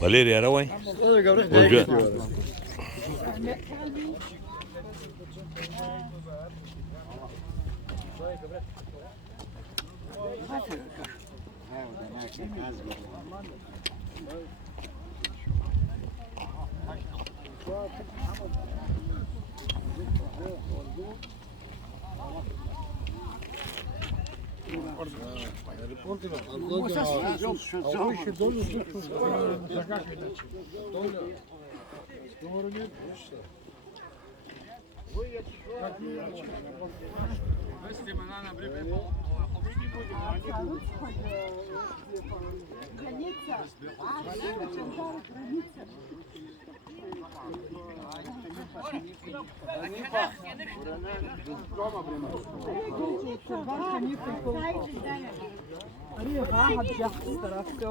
Валерий, Аравай.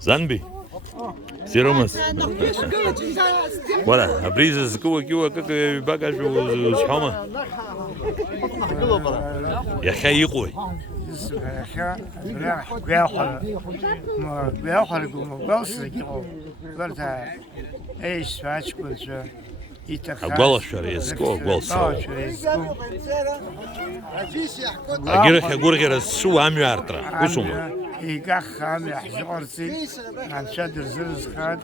Zanbi. Сиромас. Voilà, après c'est quoi que bagage aux chama. يا خي يقوي. أقول شو ريسكو أقول صار. أقول غير شو عم يعرض وشو يقخ عم يحزقرتي عن شادر زرز خاد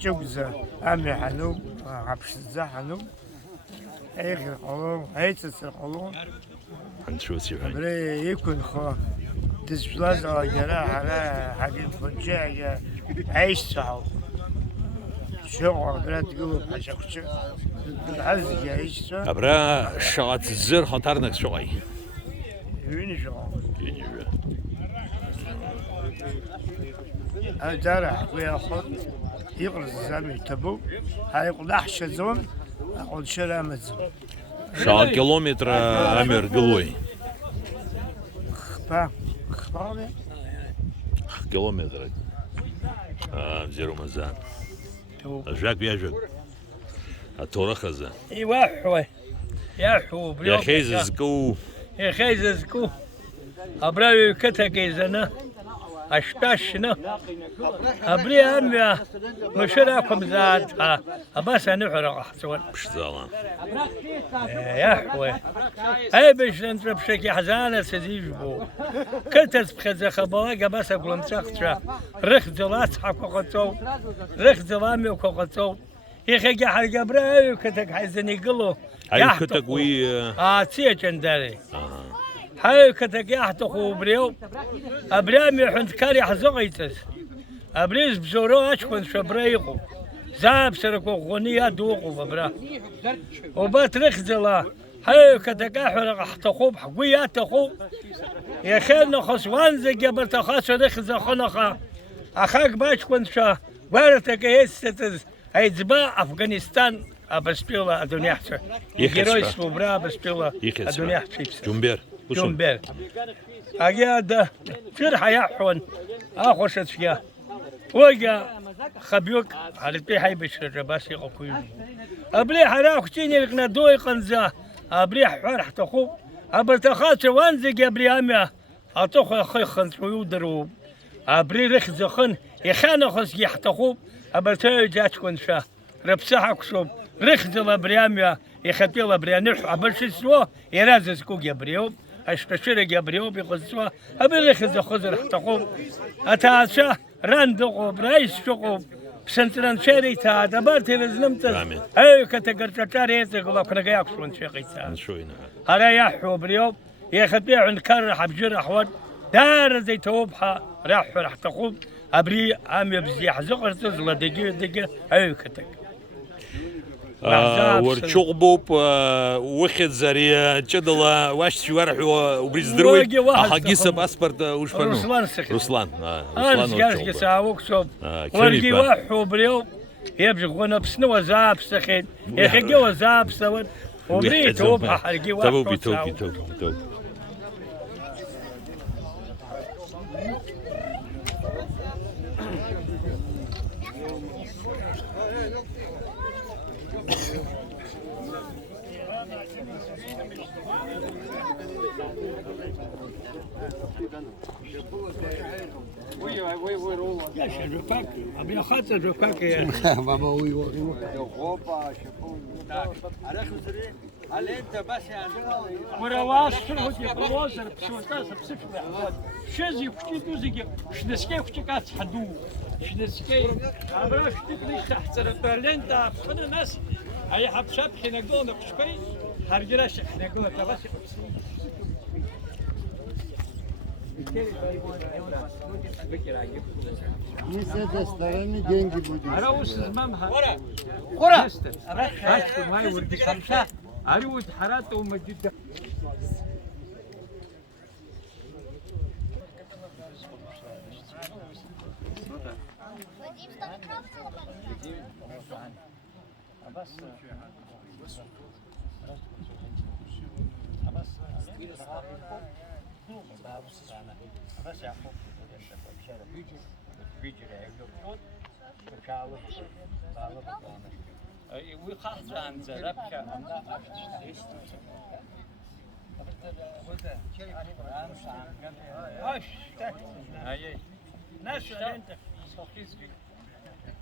جوزة عم يحنوب عبش الزحنوب آخر قلوم هيتس القلوم عند شو تسيبها بري يكون خو دزبلاز على جراح على حديد فنجاية عيش سعو شغل بلا تقول حشكش بالعز يعيش سعو أبرا شغات الزر خطرنك شوي وين شغل هذا وياخذ يقرص زمي تبو هيقول أحشى زون أقول شرا مزم شغال كيلومتر أمير قلوي خبا كيلومتر زيرو مزان جاك بيجاك التورا خزان يوحوي يحو يا خيز زكو يا خيز زكو أبراوي كتاكيزنا أشتاشنا أبري أمي مشراكم زادها أباس نحرق أحسن مش زالان يحوي أي باش نضرب شكي حزانة سيجبو كنت بخزة خباقة بس أقول مسخشة رخ زلات حقوقتو رخ زلامي وقوقتو يخي حلقة براوي كتاك حيزني قلو هاي كتاك وي تسيجن داري هاي كتاك يحتقو بريو أبرامي حنت كاري حزوغيتس أبريز بزورو أشكون شبريقو زاب سرقو غنية دوقو ببرا وبات رخزلا هاي كتاك أحرق احتقو بحقوية تقو يا خير نخص وانزا جبر تخاص رخزا خنخا أخاك باشكون شا وارتك هيستتز هاي زبا أفغانستان أبسبيلا أدوني أحسن يجيرويس ببرا أبسبيلا أدوني أحسن جنبير جنبير أجاد فرحة يحون أخوشت فيها وجا خبيوك حالتي هاي بشر باسي قوي أبلي حراك تيني لقنا دوي قنزة أبلي فرح تخو أبرتخات وانزج أبلي أمي أتخو أخي خنس ويودرو أبلي رخز خن يخان خص يحتخو أبرتاي جات كونشا ربسها كسوب رخز أبلي أمي يختيل أبلي نح أبرش سوا يرازز كوج أبليو أشتشرق يبريو بقصوا أبي خذ خزر حتقوم أتعشى رندقو برايس شقوم بسنتران شاري تا دبرت لزلمت أي كتقر شاري تقول كنا جاك شون شقيتا هلا يحو بريو يخبي عن كر حبجر أحوال دار زي توبها راح تقوم أبري عم يبزي حزقر تزلا دقيقة أي كتق ورشوقبوب وخد زريا جدلا واش شوارح وبريز دروي حقيسه باسبرت وش فنو رسلان رسلان ساوك شوب ورقي وحو بريو يبجي غنا بسنو زاب سخين يخي وزاب سوت وبري توب حرقي وحو توبي Ja, Żupak, a ja chodzę Żupak. Mama uyuyor. Мураваш, шургуті, провозер, псотаса, псифля. Шезі, хті дузигі, шнеске, хті кац хаду. Шнеске, абра, хті клишта, хцарата, лента, пхана нас, а я хапша, пхінагол, на кшкой, харгіра, шахнагол, табаси, Neyse destanın gengi bu. Араус мамها. قرى. أشكو ما يودي خمسة. أريد حراته ومجد. ويخاف عن زربك هاي ناس انت صوفيسكي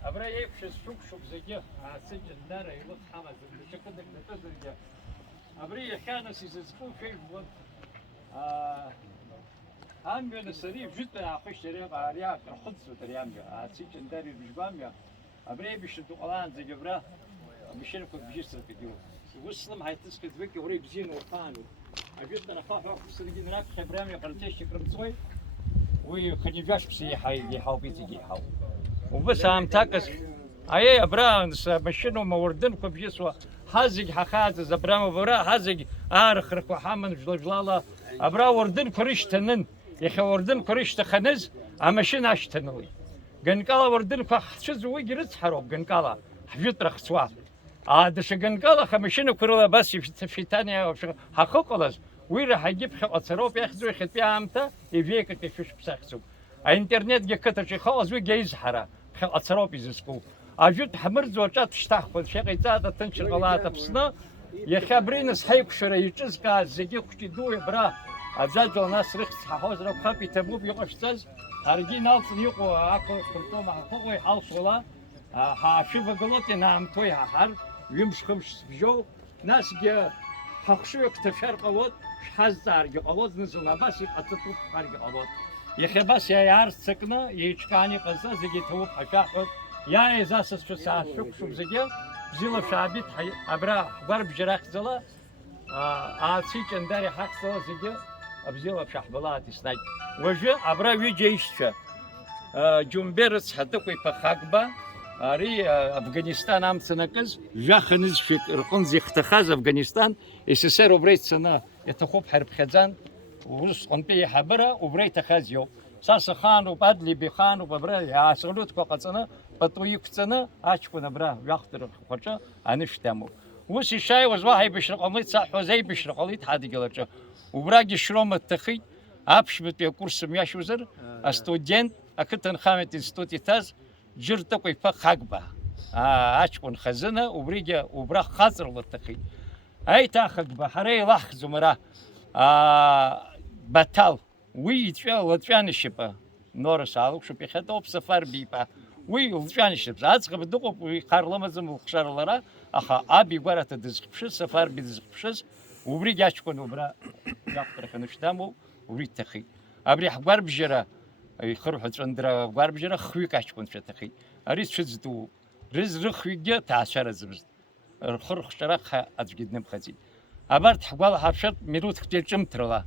ابرا يكش السوق شوف زيه سجل دار يلف حمد تقدر تزرج ابري كان سيزكو في هم بين السرير جدا عقش طريق عريا القدس وتريام سجل دار بجبام يا ابري بيشتو قلان زي جبره مشينا كنت بجسر فيديو وصلهم هاي تسكت بك وري بزين وقانو أجيت أنا خاف أخذ سرقين هناك خبرامي قرنتيش كرمسوي وخنيجاش بسيحة يحاو بيتي يحاو وبس عم تاكس أيه أبرام مشينا موردن كنت بجسوا هازج حخاز زبرام وبرا هازج آرخ وحامن جلالا أبرا وردن كريش تنن يخي وردن كريش تخنز أمشينا أشتنوي قنقالا وردن كخشز ويجرس حروب قنقالا حجت رخصوا عاد شجنقالا خمشينو كرولا بس في تانية حقوق الله ويرا حجيب خو أتصرف ياخذوا يخطي عمتا يبيك كيفش بسخسو الإنترنت جكتر شيء خلاص ويجيز حرا خو أتصرف يزسكو أجود حمر زوجات تشتاخد شيء قيادة تنشر غلطة بسنا يخبرين صحيح شرا يجز كاز زي كشتي دوي برا أزاج الناس رخص حوز لو خبي تبو بيقشتز أرجي نالس يقو أكو كرتوم حقوق يحاول ولا هاشوف غلطي نعم توي هار يمش خمش جو ناس جا حقشوك تفشر قوات حزار جو قوات نزلنا بس يقطط خارج قوات يخي بس يا يار سكنا يشكاني قصة زي تو حشاحط يا إزاس الشساع شوف زي زيلا شعبيت أبرا غرب جراح زلا عاصي كنداري حق زلا زي أبزيلا بشحبلات يسناي وجه أبرا ويجيشة جنبيرس حتى كوي بخاقبة أري أفغانستان عم تناقز جاخنز في رقم زي اختخاز أفغانستان يسير وبريت سنة يتخوب حرب خزان ورس قنبي حبرة وبريت خازيو ساس خان وبادلي بخان وببرا يا سولوت كوقتنا بطويك سنة أشكون برا يختار خرجة أنشتمو وسي شاي وزواهي بشرق أميت صح وزي بشرق أميت حد يقولك وبراجي شروم التخي أبش بتبي كورس مياش وزر استودنت أكتن خامة إنستوتي تاز جرتك ويفق حقبة أشكون خزنة وبريجا وبرا خاطر للتخي أي تاخذ بحري لح زمرة بطل ويتشال وتشان شبه نور سالك شو بيخدم بسفر بيبا ويتشان شبه أتذكر بدقوا ويقارلما زم وخشار لرا أخا أبي ورا تدزقش سفر بدزقش وبريجا أشكون وبرا يقدر خنشتامو وبريج تخي أبري حقار بجرا يخرج حجندرا حقار بجرا خويك أشكون شتخي أريد شزدو رز رخويجا تعشر زبز الخرج شرخ أتجد نبخزي أبرد حقال حبشت ميروت كتير جم ترلا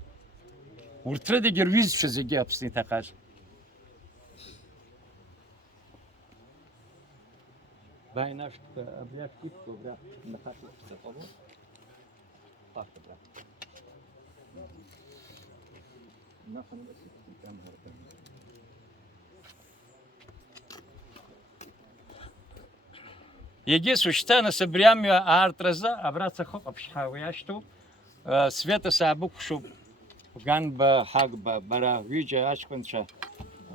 ورتردي جرويز شزيجي أبسني تقاش بايناش أبيات كيف كبرى نخاف تقولوا خاف كبرى نخل يجي سوشتانا سبريامي أرترزا أبرات خو أبشحاوياشتو سويتا سابوك شو كان بحق برا ويجا أشكون شا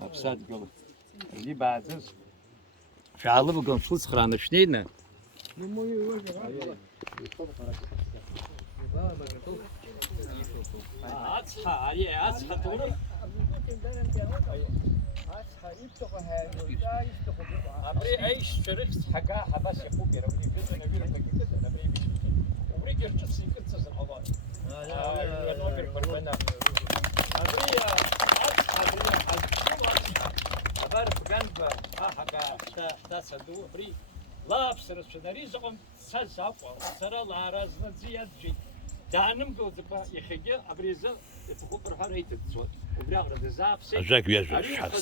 أبسات قول اللي بعدز شعله بقول فلوس خرانة شنينا أبري أيش شريك حاجة حباس يخوك يا ربي جزء نبيل بقيت نبي وبريك يرجع سيكت تسل الله نوبر بربنا أبري أبري جنب حاجة تسدو أبري لا بسرس شناريزهم سزاف وسرا لا رازنا زياد جي دانم قلت بقى يخيجي أبريزة يتخوب برحار هيت تصوت وبري أغرد زاف سي جاك بيجوك شحال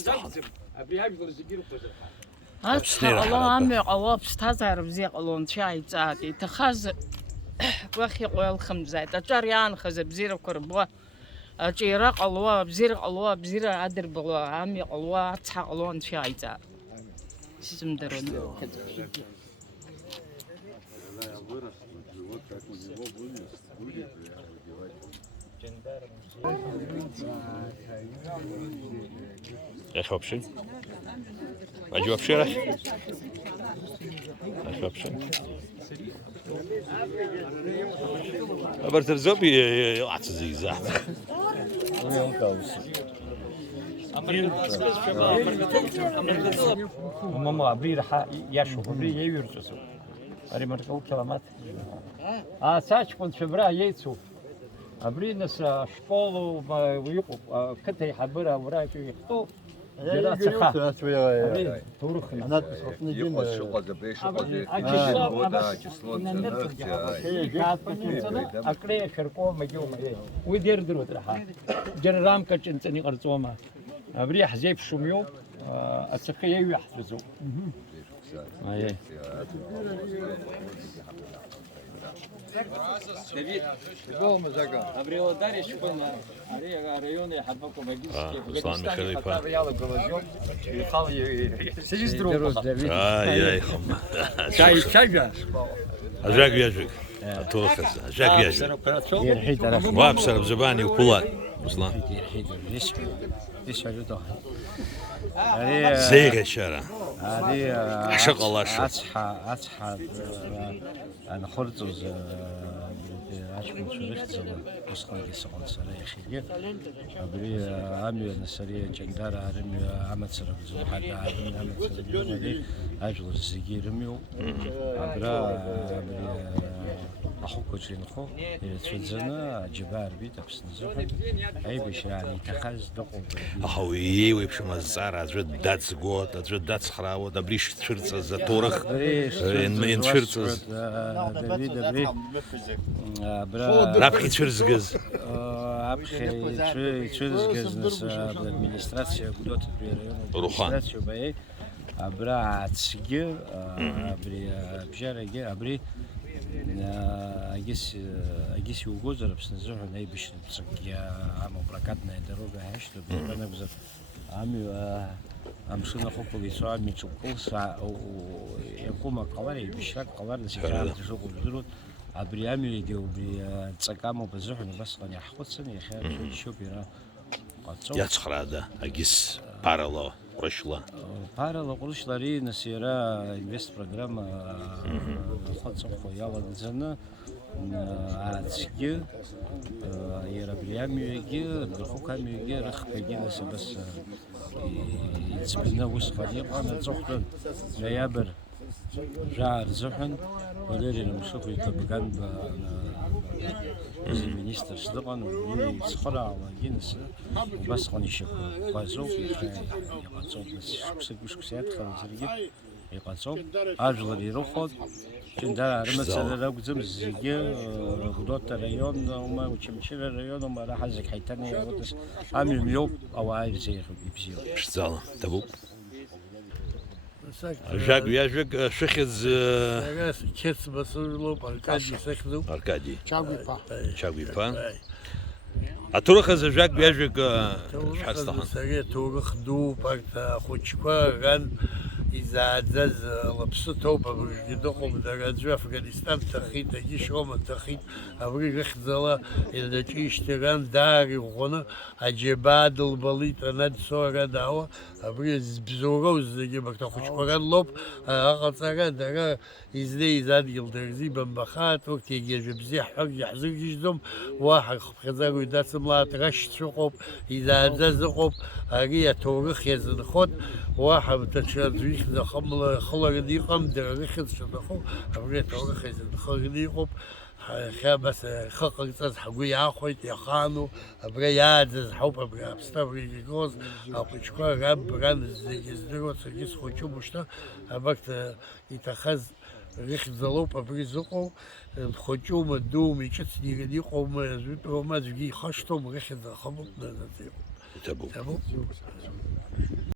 أبري هاي بقول زجير وخزر الله عمي قواب ستازر بزيق قلون شاي زادي تخز وخي قوال خمزة تجاريان خز بزير كربوا جيرا قلوا بزير عدر بوا عمي قلوا تصح قلون شاي زاد سيزم درون ايش وبشن؟ اجي وبشن ايش وبشن؟ أبرت الزوبي يعتزي زاح ماما أبري رح يشوف أبري يورجسو أري مركو كلامات ساش كنت شبرا يسوع أبري ناس شكولو ويقو كنت يحبرها وراك يخطو جرا سخا تورخ أنا بسخطني جدا أكلي شركو مجيو مجيء ويدير دروت رح جنرام كتشنتني قرصوما أبري حزيب شميو السخية يحفزو أيه أبري وداري شكونا أري ريوني حبكم Ruslan Mikhailov. سجز دروب يا خم شاي بيا جاك بيجوك تورخز جاك بيجوك وابسر بزباني وبولات رسلان زيغ الشارع عشق الله الشر أنا خرطوز عشان شريت زمان مسخن كيسقون سريع خير أبري عمي النسرية جندار عرمي عمل سرب زوحة عرمي عمل سرب زوحة أجل الزجير رميو أبرا أخوك وجينخو تفزنا جبار بيت بس نزوحة أي بيش يعني تخز دقو أخوي ويبش مزارع جد دات سقوط جد دات خراوة دبريش تشرت زتورخ إن شرت دبري رابخي تشرزقز أبخي تشرزقز ناس بالأدمنستراسيا قدوت روخان باي أبرا تسجل أبري بجارة أبري أجلس يوجوزر بس نزوح ناي بيش نتسجل عم بركاتنا دروجة هشت أنا بزر عمي أمشينا خوك بيسوع عمي تشوكو ساعة ويقوم قواري بيشاك قواري نسيجار تشوكو بدرود أبري عمي يجوا بتسقامو بزوح بس غني حقوسني يا خير شو بيرا يا تخرادا أجلس بارالو قرشلا بارالو قرشلاري نسيرا إنفست برنامج خاصة خويا ولزنا عادسكي يربي عمي يجي بالخوك عمي يجي رخ بيجي بس يتسبنا وسخاني أنا زخن ليابر جار زحن وليري نمشوف يطبقان زي مينيستر صدقان ويني سخرة وجنس بس غني شكو قازو يقصو بس شكو سيات خلاص يقصو أجل يروحون جندار مثلا لو قدم زيجي غدوت الريون وما وشمشير الريون وما راح أزك حيتاني يقص عامل ميوب أو عايز زي بيبسيو شتال تبوك جاك بيجوك شخز كيس بسولو أركادي سكدو أركادي شاوي شاوي بان أتورخز جاك بيجوك شحال استحان سريع تورخ دو بارتا خوشكوا غان изааӡаз лыԥсы ҭоуп абыржәгьы дыҟоуп, дара аӡәы Афганистан дҭахеит, егьи Шрома дҭахеит, абри рыхьӡала инаҿишьҭыран даара иӷәӷәаны аџьабаа дылбалит, ана дцо ара даауа, абри збзоуроу зегьы абарҭ ахәыҷқәа ран лоуп аҟаҵара, дара изнеиз адгьыл дырзибамбахааит, урҭ егьи ажәабзиа ҳҳәаргьы иаҳзыргьежьӡом, уаҳа рхыԥхьаӡара дацымлааит, рашьцәа ыҟоуп, изааӡаз ыҟоуп, ари аҭоурых иазынхоит, уаҳа даҽа аӡәы ихьӡ ахылараны иҟам, дара рыхьӡ шаҭаху, абри аҭоурых иазынхараны иҟоуп. Хьаа бас ихы ҟарҵаз ҳгәы иаахәеит, иахаану, абра иааӡаз ҳауп, абри Аԥсны абра игоз ахәыҷқәа раб, ран зегьы здыруа, саргьы схәыҷуп уажәшьҭа, абарҭ иҭахаз рыхьӡалоуп абри зыҟоу, дхәыҷума, дума, иҿыцны ираны иҟоума, ажәытәроума, аӡәгьы ихашҭуам, рыхьӡ ахымоуп, наӡаӡа иҟоуп. Иҭабуп.